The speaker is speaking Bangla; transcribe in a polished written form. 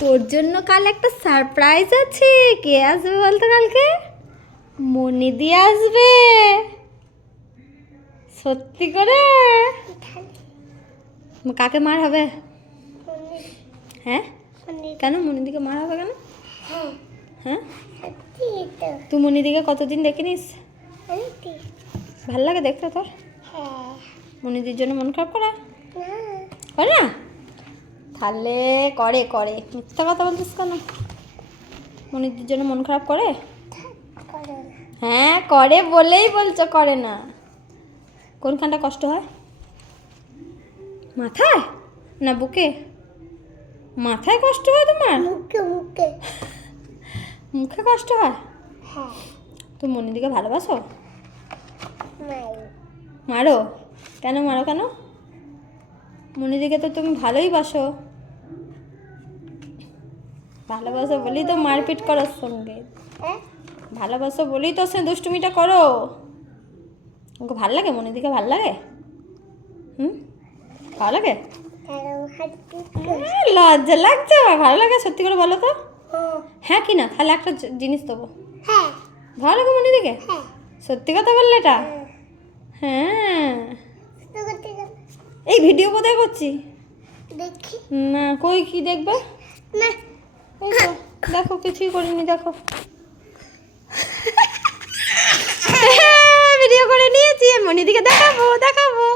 তোর জন্য কাল একটা সারপ্রাইজ আছে। কে আসবে বলতো কালকে? মনিদি আসবে। সত্যি করে? কাকে মার হবে? হ্যাঁ, কেন মনিদিকে মার হবে কেন? হ্যাঁ, তুই মনিদিকে কতদিন দেখিনিস? ভাল লাগে দেখতে তোর? মনিদির জন্য মন খারাপ করে? করে না? তাহলে করে করে মিথ্যা কথা বলছিস কেন? মনিদির জন্য মন খারাপ করে? হ্যাঁ করে বলেই বলছো করে না। কোনখানটা কষ্ট হয়? মাথায় না বুকে? মাথায় কষ্ট হয় তোমার? মুখে কষ্ট হয়? তুমি মনিদিকে ভালোবাসো? মারো? কেন মারো কেন? মনিদিকে তো তুমি ভালোই বাসো। ভালোবাসো বলেই তো মারপিট করো সঙ্গে। ভালোবাসো বলেই তো সে দুষ্টুমিটা করো। ওকে ভাল লাগে? মনিদিকে ভাল লাগে? ভালো লাগে? লজ্জা লাগছে আমার। ভালো লাগে সত্যি করে বলো তো। হ্যাঁ কি না? তাহলে একটা জিনিস দেবো। ভালো লাগে মনিদিকে? সত্যি কথা বললে এটা? হ্যাঁ। এই ভিডিও কোথায় করছি? না কই কি দেখবে? এই তো দেখো কিছুই করিনি দেখো। ভিডিও করে নিয়েছি মনিদিকে দেখাবো দেখাবো।